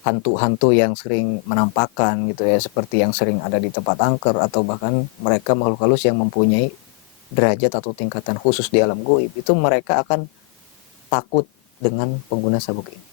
hantu-hantu yang sering menampakkan gitu ya, seperti yang sering ada di tempat angker, atau bahkan mereka makhluk halus yang mempunyai derajat atau tingkatan khusus di alam goib, itu mereka akan takut dengan pengguna sabuk ini.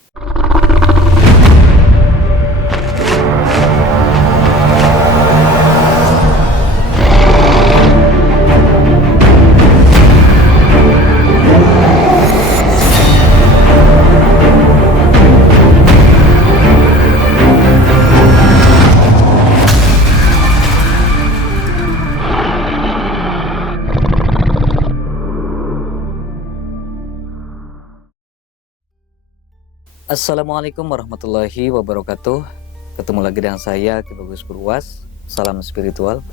Assalamualaikum warahmatullahi wabarakatuh. Ketemu lagi dengan saya Ki Bagus Purwas. Salam spiritual.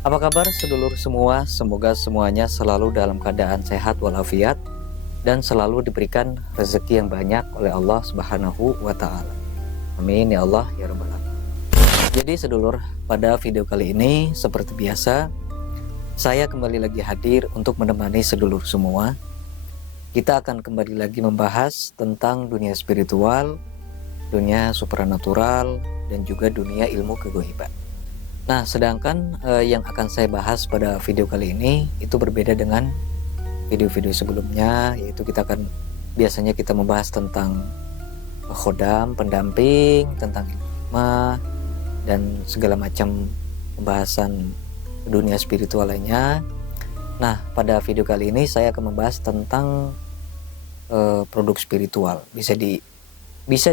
Apa kabar sedulur semua? Semoga semuanya selalu dalam keadaan sehat walafiat dan selalu diberikan rezeki yang banyak oleh Allah Subhanahu wa taala. Amin ya Allah ya rabbal alamin. Jadi sedulur, pada video kali ini seperti biasa saya kembali lagi hadir untuk menemani sedulur semua. Kita akan kembali lagi membahas tentang dunia spiritual, dunia supranatural, dan juga dunia ilmu kegoiban. Nah, sedangkan yang akan saya bahas pada video kali ini itu berbeda dengan video-video sebelumnya, yaitu biasanya kita membahas tentang khodam, pendamping, tentang hikmah, dan segala macam pembahasan dunia spiritual lainnya. Nah, pada video kali ini saya akan membahas tentang produk spiritual. Bisa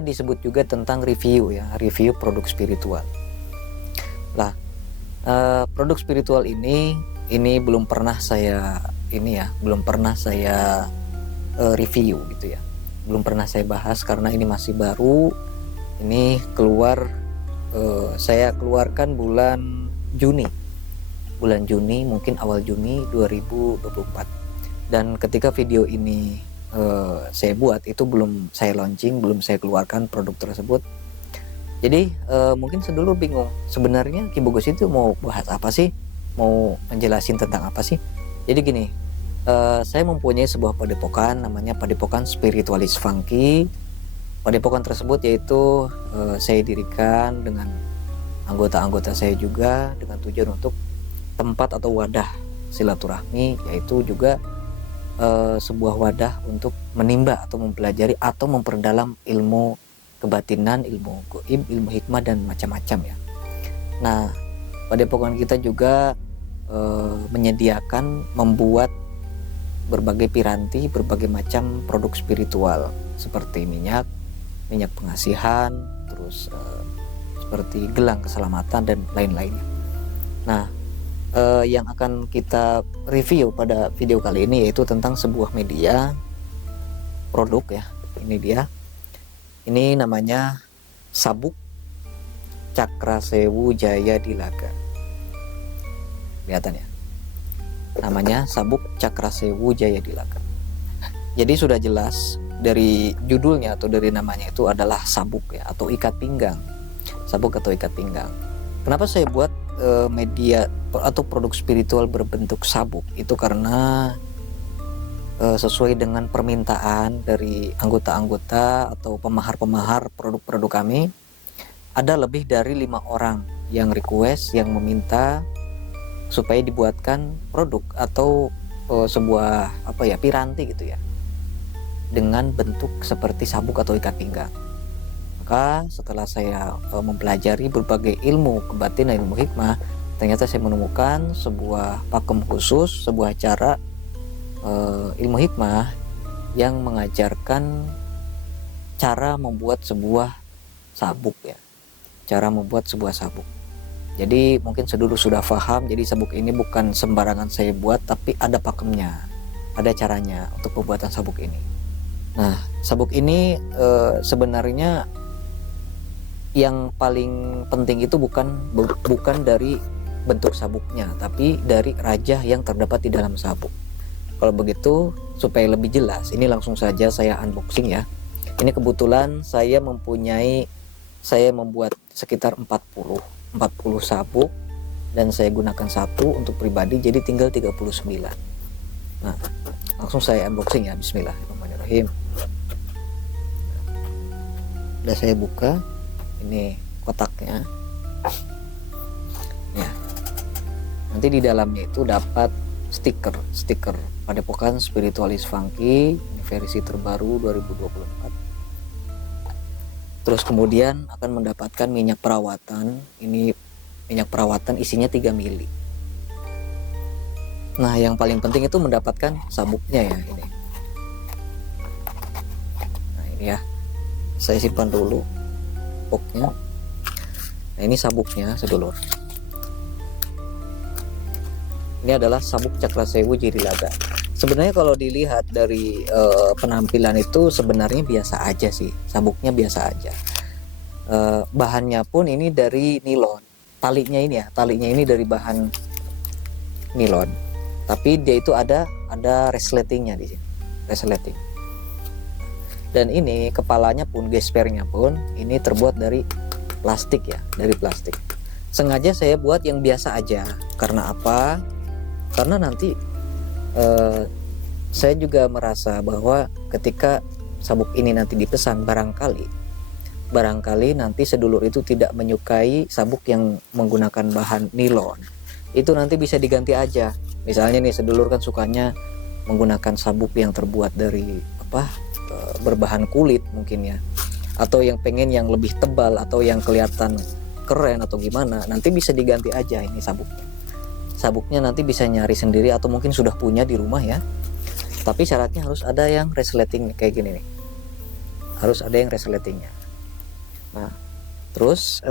disebut juga tentang review ya, review produk spiritual. Lah, produk spiritual ini belum pernah saya review gitu ya. Belum pernah saya bahas karena ini masih baru. Ini keluar saya keluarkan bulan Juni mungkin awal Juni 2024. Dan ketika video ini saya buat itu belum saya launching, belum saya keluarkan produk tersebut. Jadi mungkin sedulur bingung, sebenarnya Ki Bagus itu mau bahas apa sih, mau menjelasin tentang apa sih. Jadi gini, saya mempunyai sebuah padepokan namanya Padepokan Spiritualis Funky. Padepokan tersebut yaitu saya dirikan dengan anggota-anggota saya juga, dengan tujuan untuk tempat atau wadah silaturahmi, yaitu juga sebuah wadah untuk menimba atau mempelajari atau memperdalam ilmu kebatinan, ilmu goib, ilmu hikmah, dan macam-macam ya. Nah, padepokan kita juga menyediakan membuat berbagai piranti, berbagai macam produk spiritual seperti minyak pengasihan, terus seperti gelang keselamatan dan lain-lainnya. Nah, yang akan kita review pada video kali ini yaitu tentang sebuah media produk ya. Ini dia. Ini namanya Sabuk Cakrasewu Jaya Dilaga. Kelihatan ya? Namanya Sabuk Cakrasewu Jaya Dilaga. Jadi sudah jelas dari judulnya atau dari namanya itu adalah sabuk ya, atau ikat pinggang. Sabuk atau ikat pinggang. Kenapa saya buat media atau produk spiritual berbentuk sabuk? Itu karena sesuai dengan permintaan dari anggota-anggota atau pemahar-pemahar produk-produk kami, ada lebih dari 5 orang yang request, yang meminta supaya dibuatkan produk atau sebuah piranti gitu ya, dengan bentuk seperti sabuk atau ikat pinggang. Maka setelah saya mempelajari berbagai ilmu kebatinan, ilmu hikmah, ternyata saya menemukan sebuah pakem khusus, sebuah cara ilmu hikmah yang mengajarkan cara membuat sebuah sabuk ya. Cara membuat sebuah sabuk. Jadi mungkin sedulur sudah paham, jadi sabuk ini bukan sembarangan saya buat, tapi ada pakemnya, ada caranya untuk pembuatan sabuk ini. Nah, sabuk ini sebenarnya yang paling penting itu bukan dari bentuk sabuknya, tapi dari rajah yang terdapat di dalam sabuk. Kalau begitu, supaya lebih jelas, ini langsung saja saya unboxing ya. Ini kebetulan saya membuat sekitar 40 sabuk, dan saya gunakan satu untuk pribadi, jadi tinggal 39. Nah, langsung saya unboxing ya. Bismillahirrahmanirrahim. Udah saya buka, ini kotaknya ya. Nanti di dalamnya itu dapat stiker Padepokan Spiritualis Funky, ini versi terbaru 2024. Terus kemudian akan mendapatkan minyak perawatan, ini minyak perawatan isinya 3 mili. Nah yang paling penting itu mendapatkan sabuknya ya, ini. Nah ini ya, saya simpan dulu boxnya. Nah ini sabuknya sedulur. Ini adalah sabuk Cakrasewu Jadilaga. Sebenarnya kalau dilihat dari penampilan itu sebenarnya biasa aja sih, sabuknya biasa aja. Bahannya pun ini dari nilon. Talinya ini dari bahan nilon. Tapi dia itu ada resletingnya di sini, resleting. Dan ini kepalanya pun, gespernya pun ini terbuat dari plastik ya, dari plastik. Sengaja saya buat yang biasa aja. Karena apa? Karena nanti saya juga merasa bahwa ketika sabuk ini nanti dipesan, barangkali nanti sedulur itu tidak menyukai sabuk yang menggunakan bahan nilon. Itu nanti bisa diganti aja. Misalnya nih sedulur kan sukanya menggunakan sabuk yang terbuat dari berbahan kulit mungkin ya, atau yang pengen yang lebih tebal atau yang kelihatan keren atau gimana, nanti bisa diganti aja ini sabuknya nanti bisa nyari sendiri atau mungkin sudah punya di rumah ya. Tapi syaratnya harus ada yang resleting kayak gini nih, harus ada yang resletingnya. Nah terus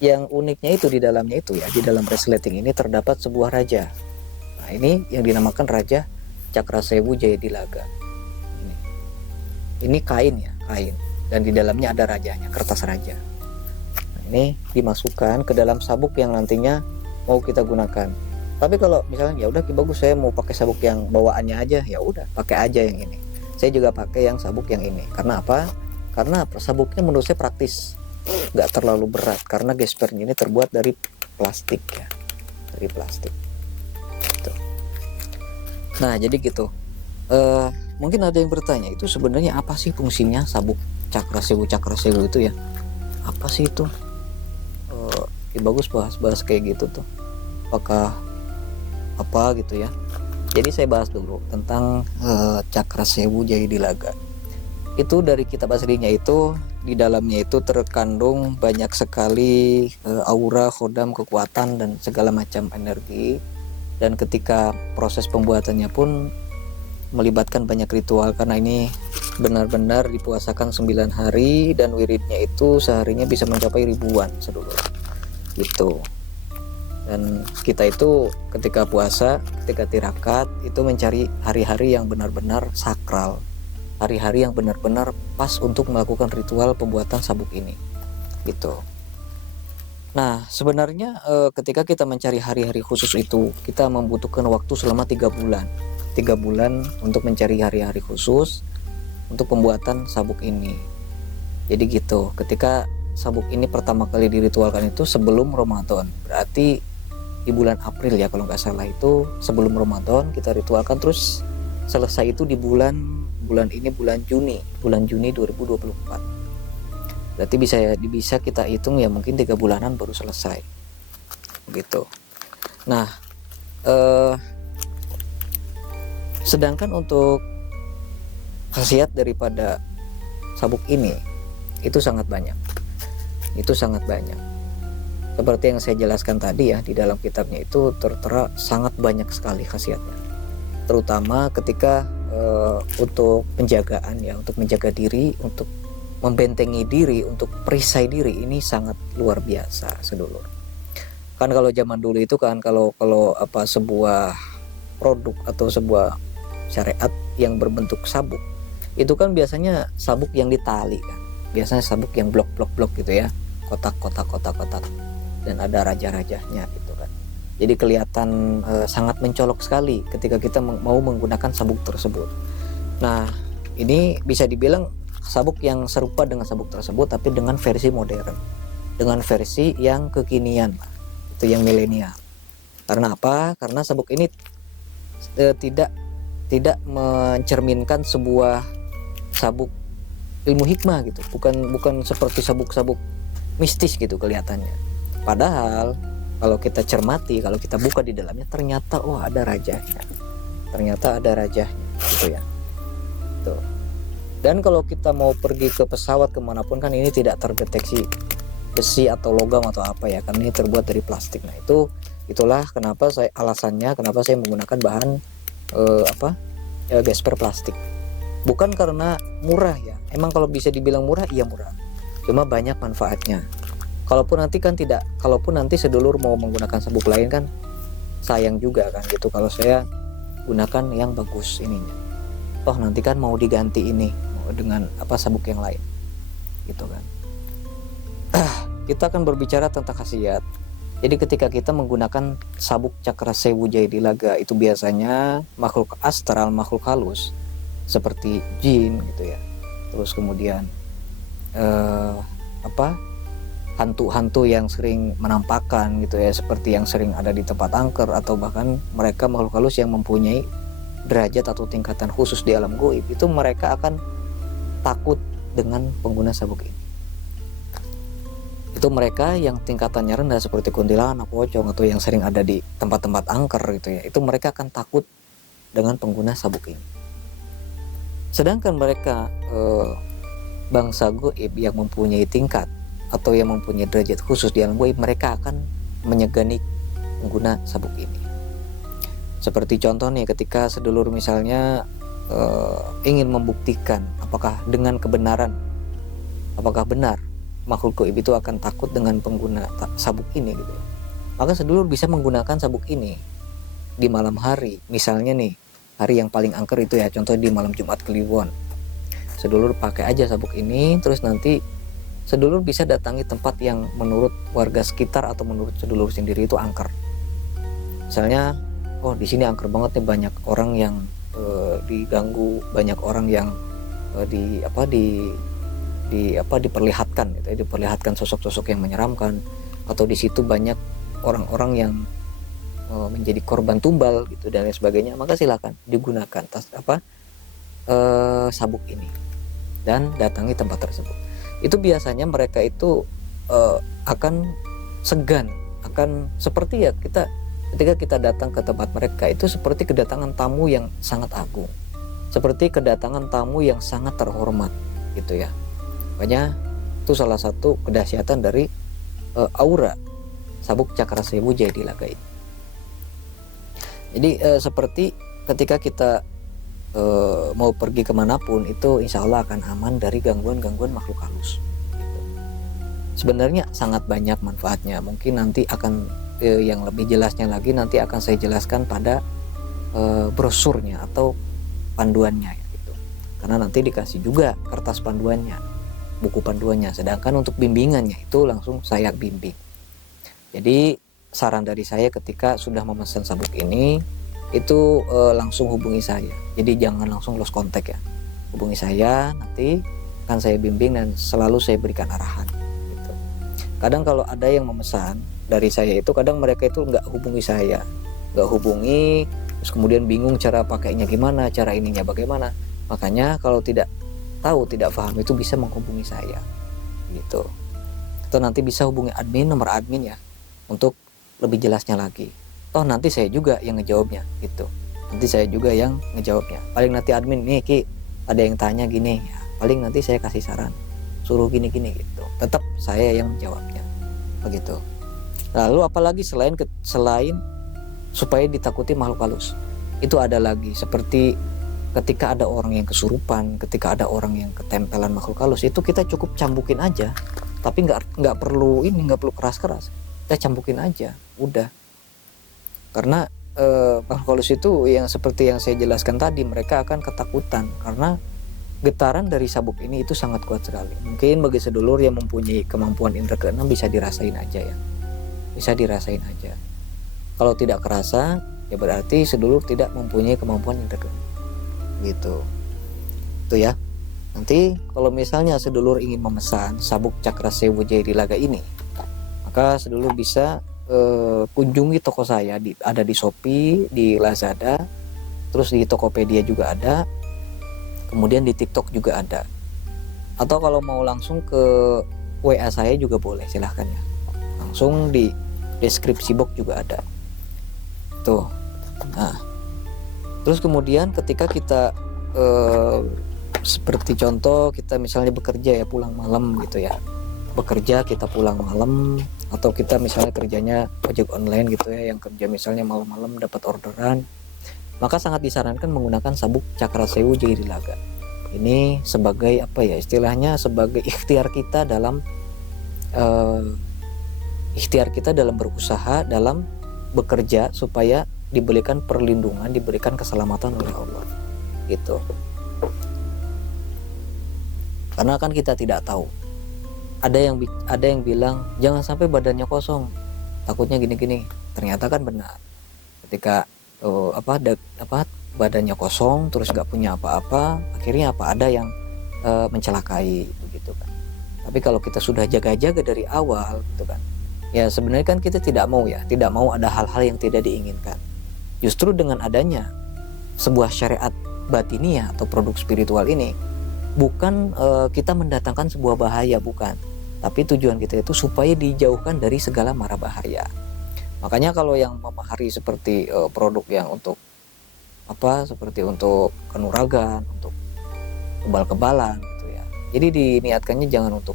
yang uniknya itu di dalamnya itu ya, di dalam resleting ini terdapat sebuah raja. Nah ini yang dinamakan Raja Cakrasewu Jayadilaga. Ini kain ya, kain, dan di dalamnya ada rajanya, kertas raja. Nah, ini dimasukkan ke dalam sabuk yang nantinya mau kita gunakan. Tapi kalau misalnya ya udah bagus, saya mau pakai sabuk yang bawaannya aja, ya udah pakai aja yang ini. Saya juga pakai yang sabuk yang ini. Karena apa? Karena sabuknya menurut saya praktis, nggak terlalu berat karena gespernya ini terbuat dari plastik ya, dari plastik. Gitu. Nah jadi gitu. Mungkin ada yang bertanya, itu sebenarnya apa sih fungsinya sabuk Cakrasewu itu ya? Apa sih itu? Bagus bahas kayak gitu tuh. Apakah apa gitu ya? Jadi saya bahas dulu tentang Cakrasewu Jayadilaga. Itu dari kitab aslinya itu, di dalamnya itu terkandung banyak sekali aura, khodam, kekuatan dan segala macam energi. Dan ketika proses pembuatannya pun melibatkan banyak ritual, karena ini benar-benar dipuasakan 9 hari dan wiridnya itu seharinya bisa mencapai ribuan sedulur gitu. Dan kita itu ketika puasa, ketika tirakat itu mencari hari-hari yang benar-benar sakral, hari-hari yang benar-benar pas untuk melakukan ritual pembuatan sabuk ini gitu. Nah sebenarnya ketika kita mencari hari-hari khusus itu, kita membutuhkan waktu selama 3 bulan untuk mencari hari-hari khusus untuk pembuatan sabuk ini. Jadi gitu, ketika sabuk ini pertama kali diritualkan itu sebelum Ramadan, berarti di bulan April ya kalau nggak salah, itu sebelum Ramadan kita ritualkan, terus selesai itu di bulan Juni 2024. Berarti bisa kita hitung ya mungkin 3 bulanan baru selesai gitu. Nah sedangkan untuk khasiat daripada sabuk ini itu sangat banyak. Seperti yang saya jelaskan tadi ya, di dalam kitabnya itu tertera sangat banyak sekali khasiatnya. Terutama ketika untuk penjagaan ya, untuk menjaga diri, untuk membentengi diri, untuk perisai diri, ini sangat luar biasa sedulur. Kan kalau zaman dulu itu kan kalau sebuah produk atau sebuah syariat yang berbentuk sabuk itu kan biasanya sabuk yang ditali kan, biasanya sabuk yang blok gitu ya, kotak dan ada raja-rajanya gitu kan. Jadi kelihatan sangat mencolok sekali ketika kita mau menggunakan sabuk tersebut. Nah ini bisa dibilang sabuk yang serupa dengan sabuk tersebut tapi dengan versi modern, dengan versi yang kekinian, itu yang milenial. Karena apa? Karena sabuk ini tidak mencerminkan sebuah sabuk ilmu hikmah gitu, bukan seperti sabuk-sabuk mistis gitu kelihatannya. Padahal kalau kita cermati, kalau kita buka di dalamnya, ternyata ada rajahnya, ternyata ada rajahnya gitu ya. Tuh. Dan kalau kita mau pergi ke pesawat kemanapun kan ini tidak terdeteksi besi atau logam atau apa ya, karena ini terbuat dari plastik. Nah itulah kenapa alasannya kenapa saya menggunakan bahan gesper plastik. Bukan karena murah ya, emang kalau bisa dibilang murah, iya murah, cuma banyak manfaatnya. Kalaupun nanti sedulur mau menggunakan sabuk lain kan sayang juga kan gitu kalau saya gunakan yang bagus ininya. Toh nanti kan mau diganti ini dengan sabuk yang lain gitu kan. Kita akan berbicara tentang khasiat. Jadi ketika kita menggunakan sabuk Cakrasewu Jayadilaga itu biasanya makhluk astral, makhluk halus seperti jin gitu ya. Terus kemudian hantu-hantu yang sering menampakkan gitu ya, seperti yang sering ada di tempat angker, atau bahkan mereka makhluk halus yang mempunyai derajat atau tingkatan khusus di alam gaib, itu mereka akan takut dengan pengguna sabuk ini. Itu mereka yang tingkatannya rendah seperti kuntilanak, pocong, atau yang sering ada di tempat-tempat angker gitu ya, itu mereka akan takut dengan pengguna sabuk ini. Sedangkan mereka bangsa gaib yang mempunyai tingkat atau yang mempunyai derajat khusus di alam gaib, mereka akan menyegani pengguna sabuk ini. Seperti contoh nih, ketika sedulur misalnya ingin membuktikan apakah dengan kebenaran, apakah benar makhluk gaib itu akan takut dengan pengguna sabuk ini gitu, maka sedulur bisa menggunakan sabuk ini di malam hari. Misalnya nih, hari yang paling angker itu ya, contoh di malam Jumat Kliwon, sedulur pakai aja sabuk ini, terus nanti sedulur bisa datangi tempat yang menurut warga sekitar atau menurut sedulur sendiri itu angker. Misalnya, di sini angker banget nih, banyak orang yang diganggu, banyak orang yang diperlihatkan gitu ya, diperlihatkan sosok-sosok yang menyeramkan, atau di situ banyak orang-orang yang menjadi korban tumbal gitu dan lain sebagainya, maka silakan digunakan sabuk ini dan datangi tempat tersebut. Itu biasanya mereka itu akan segan, akan seperti ya ketika kita datang ke tempat mereka itu seperti kedatangan tamu yang sangat agung, seperti kedatangan tamu yang sangat terhormat gitu ya. Makanya itu salah satu kedahsyatan dari aura sabuk Cakrasewu Jayadilaga ini. Jadi seperti ketika kita mau pergi kemanapun itu insya Allah akan aman dari gangguan-gangguan makhluk halus gitu. Sebenarnya sangat banyak manfaatnya. Mungkin nanti akan yang lebih jelasnya lagi nanti akan saya jelaskan pada brosurnya atau panduannya gitu. Karena nanti dikasih juga kertas panduannya, buku panduannya. Sedangkan untuk bimbingannya itu langsung saya bimbing. Jadi saran dari saya ketika sudah memesan sabuk ini itu langsung hubungi saya. Jadi jangan langsung lost contact ya. Hubungi saya, nanti akan saya bimbing dan selalu saya berikan arahan gitu. Kadang kalau ada yang memesan dari saya itu kadang mereka itu nggak hubungi saya, terus kemudian bingung cara pakainya gimana, cara ininya bagaimana. Makanya kalau tidak tahu, tidak paham itu bisa menghubungi saya gitu. Atau nanti bisa hubungi nomor admin ya untuk lebih jelasnya lagi. Toh nanti saya juga yang ngejawabnya gitu. Nanti saya juga yang ngejawabnya. Paling nanti admin nih Ki ada yang tanya gini ya, paling nanti saya kasih saran, suruh gini-gini gitu. Tetap saya yang menjawabnya begitu. Lalu apalagi selain supaya ditakuti makhluk halus, itu ada lagi seperti ketika ada orang yang kesurupan, ketika ada orang yang ketempelan makhluk halus, itu kita cukup cambukin aja, tapi nggak perlu keras-keras, kita cambukin aja udah. Karena makhluk halus itu yang seperti yang saya jelaskan tadi, mereka akan ketakutan karena getaran dari sabuk ini itu sangat kuat sekali. Mungkin bagi sedulur yang mempunyai kemampuan indera keenam bisa dirasain aja ya, bisa dirasain aja. Kalau tidak kerasa ya berarti sedulur tidak mempunyai kemampuan indera keenam gitu. Itu ya. Nanti kalau misalnya sedulur ingin memesan sabuk Cakrasewu Jayadilaga ini, maka sedulur bisa kunjungi toko saya, ada di Shopee, di Lazada, terus di Tokopedia juga ada, kemudian di TikTok juga ada. Atau kalau mau langsung ke WA saya juga boleh, silahkan ya. Langsung di deskripsi box juga ada. Tuh. Nah, terus kemudian ketika kita seperti contoh kita misalnya bekerja ya, pulang malam gitu ya. Bekerja kita pulang malam, atau kita misalnya kerjanya ojek online gitu ya, yang kerja misalnya malam-malam dapat orderan, maka sangat disarankan menggunakan sabuk Cakrasewu Jaidilaga. Ini sebagai apa ya, istilahnya sebagai ikhtiar kita dalam berusaha, dalam bekerja supaya diberikan perlindungan, diberikan keselamatan oleh Allah gitu. Karena kan kita tidak tahu, ada yang bilang jangan sampai badannya kosong, takutnya gini-gini. Ternyata kan benar, ketika badannya kosong terus nggak punya apa-apa, akhirnya ada yang mencelakai begitu kan. Tapi kalau kita sudah jaga-jaga dari awal gitu kan, ya sebenarnya kan kita tidak mau ada hal-hal yang tidak diinginkan. Justru dengan adanya sebuah syariat batiniah atau produk spiritual ini, bukan kita mendatangkan sebuah bahaya, bukan, tapi tujuan kita itu supaya dijauhkan dari segala mara bahaya. Makanya kalau yang memahari seperti produk yang untuk seperti untuk kanuragan, untuk kebal-kebalan gitu ya, jadi diniatkannya jangan untuk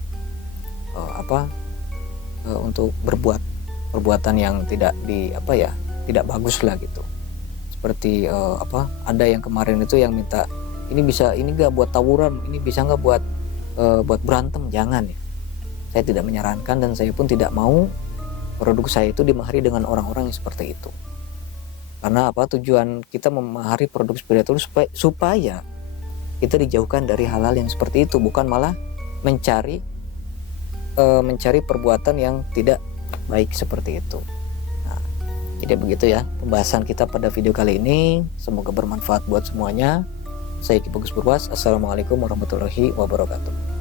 untuk berbuat perbuatan yang tidak tidak bagus lah gitu. Seperti ada yang kemarin itu yang minta ini nggak buat tawuran, ini bisa nggak buat berantem, jangan ya. Saya tidak menyarankan, dan saya pun tidak mau produk saya itu dimahari dengan orang-orang yang seperti itu. Karena tujuan kita memahari produk spiritual supaya kita dijauhkan dari hal-hal yang seperti itu, bukan malah mencari perbuatan yang tidak baik seperti itu. Nah, jadi begitu ya pembahasan kita pada video kali ini. Semoga bermanfaat buat semuanya. Saya Ki Bagus Purwas. Assalamualaikum warahmatullahi wabarakatuh.